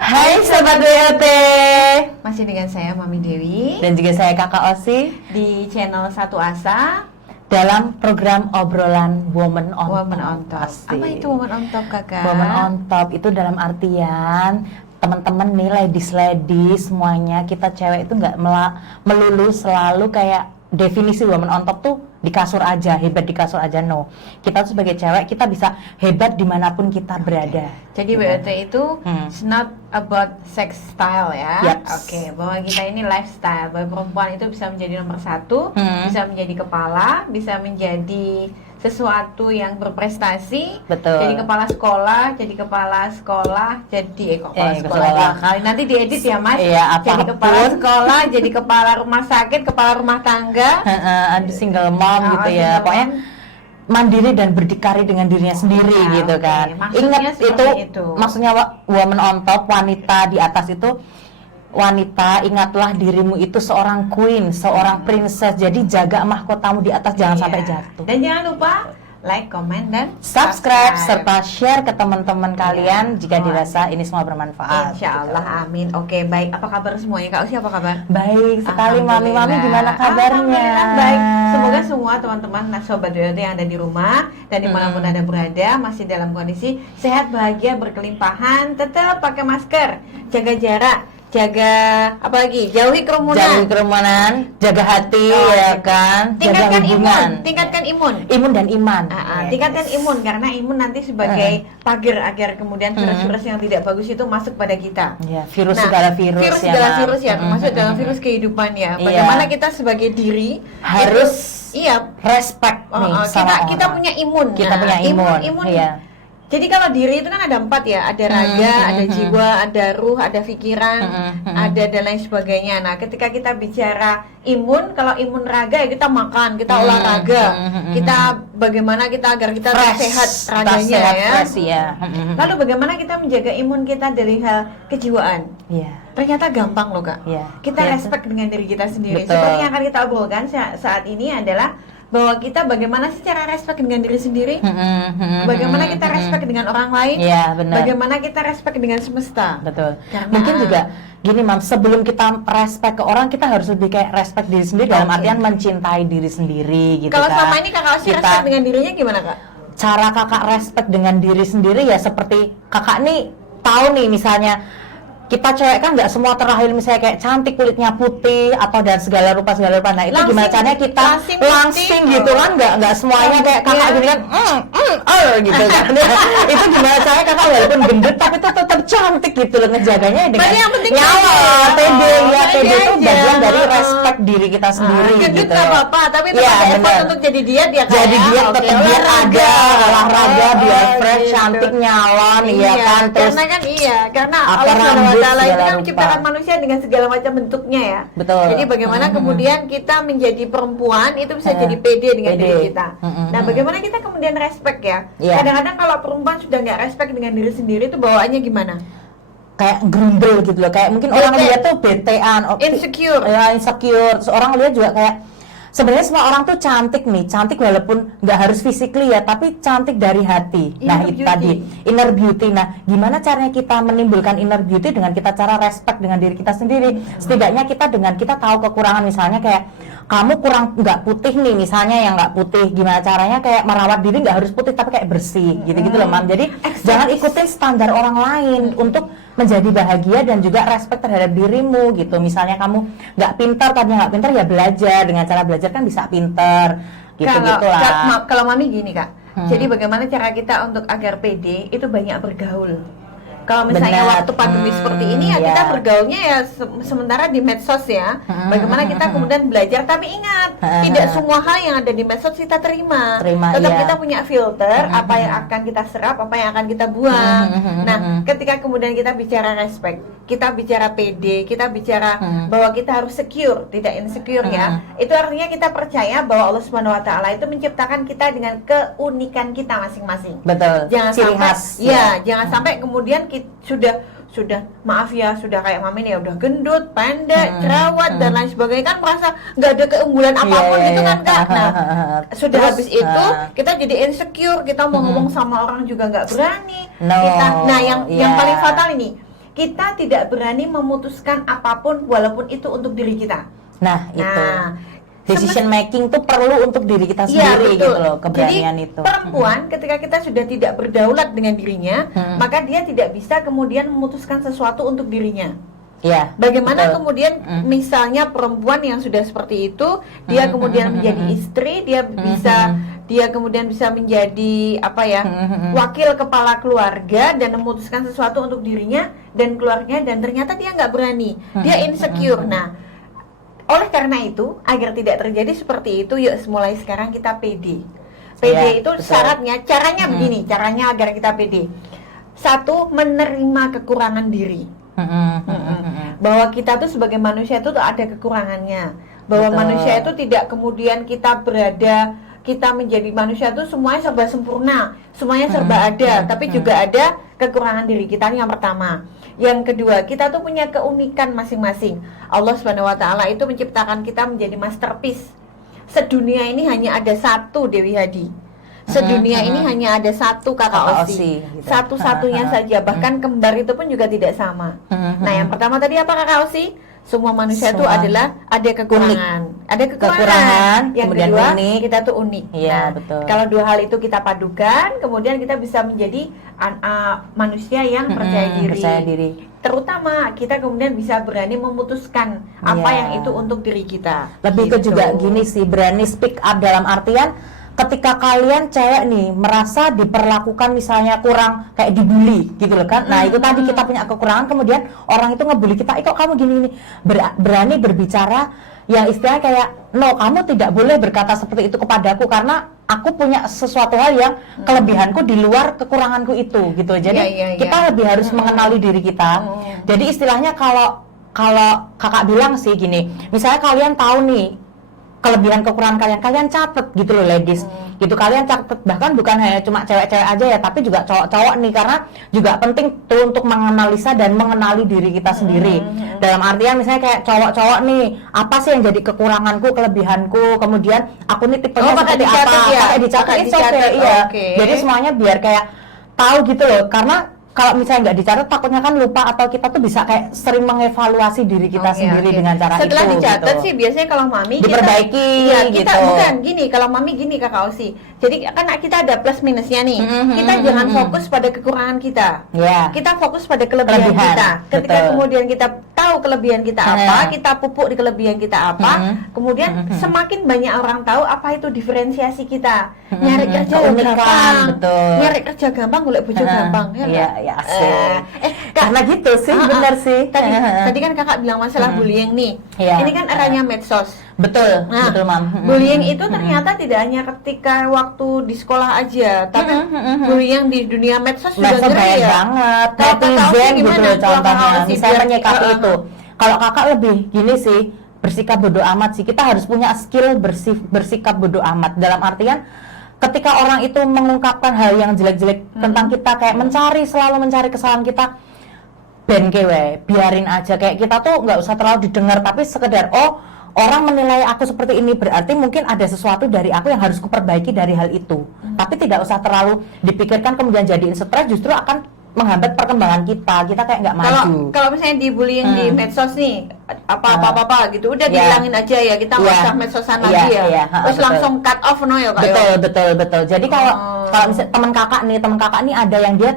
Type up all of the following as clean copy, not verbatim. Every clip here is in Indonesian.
Hai Sobat WLT, Masih dengan saya Mami Dewi dan juga saya Kakak Osi di channel Satu Asa dalam program obrolan Woman on Top. Apa itu Woman on Top, Kakak? Woman on Top itu dalam artian teman-teman nih, ladies semuanya, kita cewek itu nggak melulu selalu kayak definisi woman on top tuh di kasur aja, hebat di kasur aja, no. Kita tuh sebagai cewek, kita bisa hebat dimanapun kita berada. Jadi WLT itu it's not about sex style ya. Yaps. Bahwa kita ini lifestyle, bahwa perempuan itu bisa menjadi nomor satu, bisa menjadi kepala, bisa menjadi sesuatu yang berprestasi. Betul. Jadi kepala sekolah, jadi kepala sekolah dua kali. Nanti diedit ya, Mas. Iya, jadi kepala sekolah, jadi kepala rumah sakit, kepala rumah tangga, ada single mom gitu ya. Pokoknya mandiri dan berdikari dengan dirinya sendiri gitu kan. Ingat itu maksudnya woman on top, wanita di atas itu. Wanita, ingatlah dirimu itu seorang queen, seorang princess. Jadi jaga mahkotamu di atas, jangan sampai jatuh. Dan jangan lupa like, comment, dan subscribe serta share ke teman-teman kalian jika dirasa ini semua bermanfaat. Insya Allah, amin. Oke, baik. Apa kabar semuanya? Kak Usi, apa kabar? Baik sekali, Mami. Gimana kabarnya? Alhamdulillah baik. Semoga semua teman-teman Sobat WLT yang ada di rumah dan dimanapun Anda berada masih dalam kondisi sehat, bahagia, berkelimpahan. Tetap pakai masker, jaga jarak, jaga apa lagi? Jauhi kerumunan, jaga hati, ya kan? Tingkatkan jaga imun, tingkatkan imun. Imun dan iman. Tingkatkan imun, karena imun nanti sebagai pagar agar kemudian virus-virus yang tidak bagus itu masuk pada kita. Ya, segala virus ya, termasuk dalam virus kehidupan ya. Bagaimana kita sebagai diri harus respect nih sama kita punya imun. Kita punya imun. Iya. Jadi kalau diri itu kan ada 4 ya, ada raga, ada jiwa, ada ruh, ada pikiran, ada dan lain sebagainya. Nah, ketika kita bicara imun, kalau imun raga ya kita makan, kita olahraga, kita bagaimana kita agar kita sehat raganya ya. Lalu bagaimana kita menjaga imun kita dari hal kejiwaan? Ternyata gampang loh, Kak. Kita respect dengan diri kita sendiri. Betul. Seperti yang akan kita obrolkan saat ini adalah bahwa kita bagaimana sih cara respect dengan diri sendiri, bagaimana kita respect dengan orang lain, bagaimana kita respect dengan semesta. Betul. Mungkin juga gini, Mam, sebelum kita respect ke orang, kita harus lebih kayak respect diri sendiri dalam artian mencintai diri sendiri gitu. Kalau selama ini Kakak Osi respect dengan dirinya gimana, Kak? Cara Kakak respect dengan diri sendiri ya seperti Kakak nih tahu nih, misalnya kita cewek kan nggak semua terlahir misalnya kayak cantik, kulitnya putih atau dan segala rupa. Nah itu gimana caranya kita langsing gitu kan, nggak semuanya kayak kakak gini kan gitu kan. Itu gimana caranya kakak walaupun gendut tapi tetap cantik gitu loh, ngejaganya dengan nyawa, pede itu bagian dari respect diri kita sendiri. Gendut gitu. nggak apa-apa, tapi tetap effort untuk jadi diet ya, jadi diet tetap olahraga biar fresh, cantik, nyalon, iya kan. Terus karena Allah Ta'ala itu kan menciptakan manusia dengan segala macam bentuknya ya. Betul. Jadi bagaimana kemudian kita menjadi perempuan itu bisa jadi pede dengan diri kita. Nah, bagaimana kita kemudian respect ya? Kadang-kadang kalau perempuan sudah nggak respect dengan diri sendiri itu bawaannya gimana? Kayak gerundel gitu loh, kayak mungkin orang lihat tuh betean, insecure. Terus orang lihat juga kayak sebenarnya semua orang tuh cantik nih, cantik walaupun nggak harus physically ya, tapi cantik dari hati. Itu tadi inner beauty. Nah, gimana caranya kita menimbulkan inner beauty dengan kita cara respect dengan diri kita sendiri. Setidaknya kita tahu kekurangan, misalnya kayak kamu kurang nggak putih nih, misalnya yang nggak putih, gimana caranya kayak merawat diri nggak harus putih tapi kayak bersih gitu loh, Mam. Jadi jangan ikutin standar orang lain untuk menjadi bahagia dan juga respect terhadap dirimu gitu. Misalnya kamu nggak pintar, tadinya nggak pintar ya belajar, dengan cara belajar kan bisa pintar gitu lah. Kalau Mami gini, Kak, jadi bagaimana cara kita untuk agar pede itu banyak bergaul. Kalau misalnya waktu pandemi seperti ini ya kita bergaulnya ya sementara di medsos ya. Bagaimana kita kemudian belajar, tapi ingat tidak semua hal yang ada di medsos kita terima. Tetap kita punya filter apa yang akan kita serap, apa yang akan kita buang. Nah, ketika kemudian kita bicara respect, kita bicara PD, kita bicara bahwa kita harus secure, tidak insecure ya. Itu artinya kita percaya bahwa Allah Subhanahu wa taala itu menciptakan kita dengan keunikan kita masing-masing. Betul. Jangan sampai jangan sampai kemudian kita sudah maaf ya, sudah kayak Mami nih ya, udah gendut, pendek, jerawat dan lain sebagainya, kan merasa nggak ada keunggulan apapun gitu kan, Kak. Nah, sudah habis itu kita jadi insecure, kita mau ngomong sama orang juga nggak berani. Yang paling fatal ini, kita tidak berani memutuskan apapun walaupun itu untuk diri kita. Nah, itu. Decision making tuh perlu untuk diri kita Iya, sendiri betul. gitu loh, keberanian Jadi, itu. perempuan ketika kita sudah tidak berdaulat dengan dirinya, maka dia tidak bisa kemudian memutuskan sesuatu untuk dirinya. Iya. Bagaimana betul. kemudian misalnya perempuan yang sudah seperti itu, dia kemudian menjadi istri, dia kemudian bisa menjadi apa ya, wakil kepala keluarga dan memutuskan sesuatu untuk dirinya dan keluarganya, dan ternyata dia nggak berani, dia insecure. Nah, oleh karena itu, agar tidak terjadi seperti itu, yuk mulai sekarang kita pede. Pede Ya, itu betul. syaratnya, caranya begini, caranya agar kita pede. Satu, menerima kekurangan diri. Bahwa kita tuh sebagai manusia itu tuh ada kekurangannya. Bahwa Betul. manusia itu tidak kemudian kita menjadi manusia tuh semuanya serba sempurna, semuanya serba ada, tapi juga ada kekurangan diri kita, yang pertama. Yang kedua, kita tuh punya keunikan masing-masing. Allah Subhanahu wa taala itu menciptakan kita menjadi masterpiece. Sedunia ini hanya ada satu, Dewi Hadi. Sedunia ini hanya ada satu Kakak Osi. gitu. Satu-satunya saja, bahkan kembar itu pun juga tidak sama. Nah, yang pertama tadi apa Kakak Osi? Semua manusia itu Semua. adalah ada kekurangan. Ada kekurangan. Kekurangan, Yang kemudian kedua, unik. kita tuh unik. Iya, Nah, betul. kalau dua hal itu kita padukan, kemudian kita bisa menjadi manusia yang percaya diri. Percaya diri. Terutama kita kemudian bisa berani memutuskan apa Iya. yang itu untuk diri kita. Lebih ke Gitu. juga gini sih, berani speak up dalam artian ketika kalian cewek nih merasa diperlakukan misalnya kurang kayak dibully gitu loh kan. Nah, itu tadi kita punya kekurangan, kemudian orang itu ngebully kita, kok kamu gini-gini. Berani berbicara yang istilahnya kayak, no, kamu tidak boleh berkata seperti itu kepadaku karena aku punya sesuatu hal yang kelebihanku di luar kekuranganku itu gitu. Jadi Iya. kita lebih harus mengenali diri kita. Jadi istilahnya kalau kakak bilang sih gini, misalnya kalian tahu nih kelebihan kekurangan kalian catet gitu loh ladies, gitu kalian catet, bahkan bukan hanya cuma cewek-cewek aja ya, tapi juga cowok-cowok nih, karena juga penting tuh untuk menganalisa dan mengenali diri kita sendiri. Dalam artian misalnya kayak cowok-cowok nih, apa sih yang jadi kekuranganku, kelebihanku, kemudian aku nih tipenya pakai seperti dicatat apa, ya? pakai dicatat, Pakai it's okay, dicatat, iya. oke. Jadi semuanya biar kayak tahu gitu loh, karena kalau misalnya nggak dicatat takutnya kan lupa, atau kita tuh bisa kayak sering mengevaluasi diri kita sendiri dengan cara setelah itu. dicatat gitu. sih biasanya kalau mami Diperbaiki, kita gitu. bukan gini, kalau mami gini Kakak Osi. Jadi kan kita ada plus minusnya nih. Kita jangan fokus pada kekurangan kita. Ya. Kita fokus pada kelebihan Kelebihan, kita. Ketika betul. kemudian kita tahu kelebihan kita apa, kita pupuk di kelebihan kita apa, kemudian semakin banyak orang tahu apa itu diferensiasi kita. Nyari kerja Keunikan, gampang, betul. nyari kerja gampang, golek bojo gampang. Iya, nggak? ya asik. Kak, Karena gitu sih, benar sih. Tadi kan kakak bilang masalah bullying nih. Iya. Ini kan eranya medsos. Betul, Nah, betul mam. bullying itu ternyata tidak hanya ketika waktu di sekolah aja, tapi bullying di dunia medsos juga Medsos ngeri banyak ya. banget. Kalau Kakak Osi Netizen gitu gimana? loh Kalau Kakak contohnya. Osi Misalnya biar- menyikapi itu. Kalau kakak lebih gini sih, bersikap bodoh amat sih. Kita harus punya skill bersikap bodoh amat. Dalam artian ketika orang itu mengungkapkan hal yang jelek-jelek tentang kita, kayak selalu mencari kesalahan kita, ben kewe, biarin aja. Kayak kita tuh nggak usah terlalu didengar, tapi sekedar orang menilai aku seperti ini, berarti mungkin ada sesuatu dari aku yang harus kuperbaiki dari hal itu. Tapi tidak usah terlalu dipikirkan kemudian jadiin stres, justru akan menghambat perkembangan kita. Kita kayak nggak maju. Kalau misalnya dibullying di medsos nih, apa gitu, udah dihilangin aja ya, kita nggak usah medsosan lagi ya. Terus betul. langsung cut off no ya kak. Betul. Jadi kalau misalnya teman kakak nih ada yang dia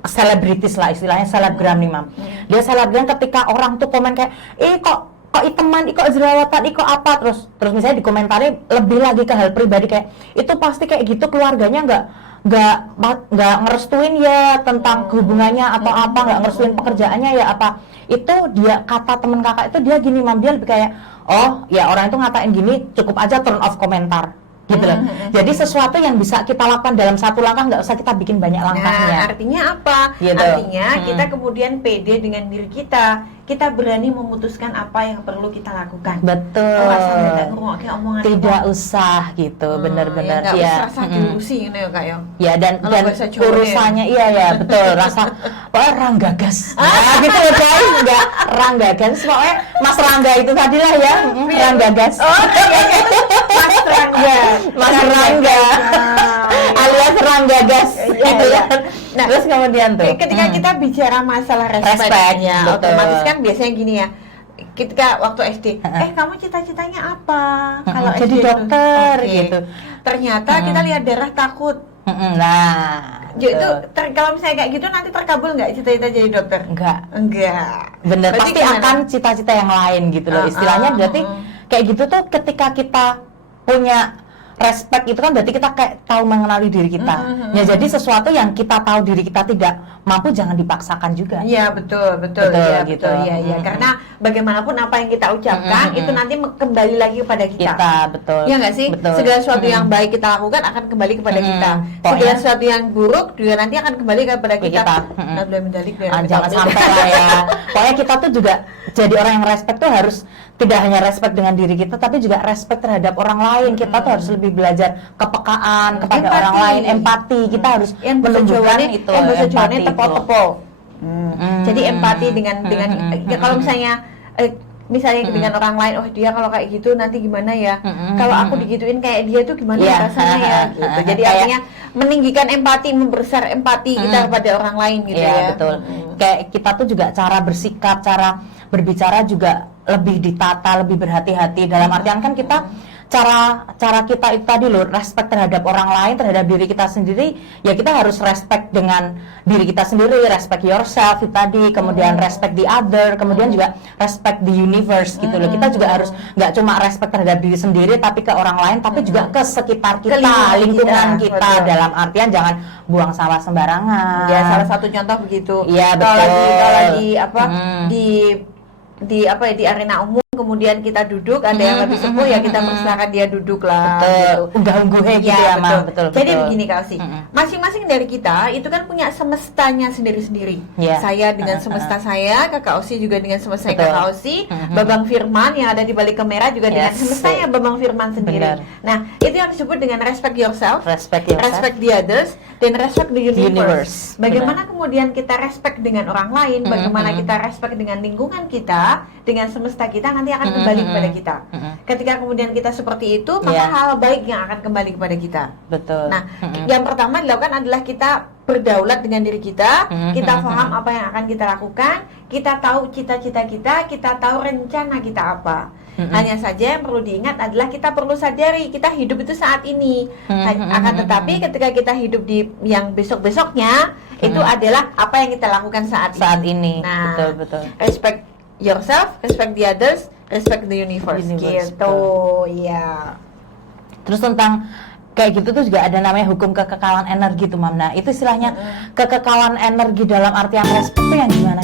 selebritis lah, istilahnya selebgram nih mam. Dia selebgram, ketika orang tuh komen kayak, kok iteman, kok jerawatan, kok apa, terus misalnya dikomentari lebih lagi ke hal pribadi kayak itu pasti kayak gitu, keluarganya nggak ngerestuin ya tentang hubungannya atau apa, nggak ngerestuin pekerjaannya ya apa. Itu dia, kata temen kakak itu, dia gini mam, dia lebih kayak, oh ya orang itu ngatain gini, cukup aja turn off komentar gitu loh. Jadi sesuatu yang bisa kita lakukan dalam satu langkah, nggak usah kita bikin banyak langkahnya. Nah, artinya apa? Gitu. Artinya kita kemudian pede dengan diri kita berani memutuskan apa yang perlu kita lakukan. Betul. Rasanya nggak ngerungoknya omongan Tidak orang. usah gitu, bener-bener Nggak ya. usah rasa diurusi gitu ya kak ya. Ya dan Kalau bahasa Jawa urusannya iya betul, rasa ranggagas. Nah, gitu loh guys, enggak ranggagas, pokoknya Mas Rangga itu tadi lah ya, ranggagas. Oh iya, Mas Rangga. Mas Rangga alias ranggagas gitu Iya. kan. Nah, terus kemudian tuh ketika kita bicara masalah respect, Respect, ya betul. otomatis kan biasanya gini ya. Ketika waktu SD, kamu cita-citanya apa? Kalau jadi SD dokter Oke. gitu. Ternyata kita lihat darah takut. Nah, Jadi itu betul. kalau misalnya kayak gitu nanti terkabul nggak cita-cita jadi dokter? Enggak. Bener, Berarti pasti gimana? akan cita-cita yang lain gitu loh. Istilahnya berarti kayak gitu tuh ketika kita punya respect itu kan berarti kita kayak tahu mengenali diri kita. Ya jadi sesuatu yang kita tahu diri kita tidak mampu jangan dipaksakan juga. Iya betul Betul, iya gitu. betul iya iya karena bagaimanapun apa yang kita ucapkan itu nanti kembali lagi kepada kita. Betul. Iya nggak sih? Betul. Segala sesuatu yang baik kita lakukan akan kembali kepada kita. Segala Pokoknya- sesuatu yang buruk juga nanti akan kembali kepada kita. kita. Nah, belum medali, Jangan sampai lah ya. Pokoknya kita tuh juga jadi orang yang respect tuh harus tidak hanya respect dengan diri kita tapi juga respect terhadap orang lain. Kita tuh harus lebih belajar kepekaan kepada Empati. orang lain, empati. Kita harus yang bahasa menunjukkan Jawanya itu yang bahasa Jawanya empati itu. tepo-tepo. Jadi empati dengan ya kalau misalnya dengan orang lain, oh dia kalau kayak gitu nanti gimana ya? Kalau aku digituin kayak dia tuh gimana Iya. rasanya ya? Gitu. Jadi Kayak- artinya meninggikan empati, membesar empati kita kepada orang lain gitu Iya, ya. betul. Kayak kita tuh juga cara bersikap, cara berbicara juga lebih ditata, lebih berhati-hati. Dalam artian kan kita cara kita itu tadi loh, respect terhadap orang lain, terhadap diri kita sendiri, ya kita harus respect dengan diri kita sendiri, respect yourself itu tadi, kemudian respect the other, kemudian juga respect the universe gitu loh. Kita juga harus nggak cuma respect terhadap diri sendiri tapi ke orang lain, tapi juga ke sekitar kita, lingkungan kita. Betul. Dalam artian jangan buang sampah sembarangan. Ya salah satu contoh begitu. Iya, Kalau betul. lagi di arena umum kemudian kita duduk ada yang lebih sepuh ya kita persilakan dia duduk lah. Betul. Gitu. Unggah-ungguhnya gitu ya, betul. Mam. Betul. Jadi betul. begini Kak Osi, masing-masing dari kita itu kan punya semestanya sendiri-sendiri. Iya. Saya dengan semesta saya, Kakak Osi juga dengan semesta Betul. Kakak Osi, Babang Firman yang ada di balik kamera juga dengan Yes. semestanya Babang Firman sendiri. Benar. Nah, itu yang disebut dengan respect yourself, Respect yourself. respect the others, dan respect the universe. Universe. Bagaimana kemudian kita respect dengan orang lain, bagaimana kita respect dengan lingkungan kita, dengan semesta kita nanti akan kembali kepada kita. Ketika kemudian kita seperti itu, maka Iya. hal baik yang akan kembali kepada kita. Betul. Nah, yang pertama dilakukan adalah kita berdaulat dengan diri kita, kita paham apa yang akan kita lakukan, kita tahu cita-cita kita tahu rencana kita apa. Hanya saja yang perlu diingat adalah kita perlu sadari kita hidup itu saat ini. Akan tetapi ketika kita hidup di yang besok-besoknya, itu adalah apa yang kita lakukan saat ini. Nah, Betul. respect yourself, respect the others, respect the universe. Universe, Gitu, ya. Terus tentang kayak gitu tuh juga ada namanya hukum kekekalan energi tuh, Mam. Nah, itu istilahnya kekekalan energi dalam artian respect itu yang gimana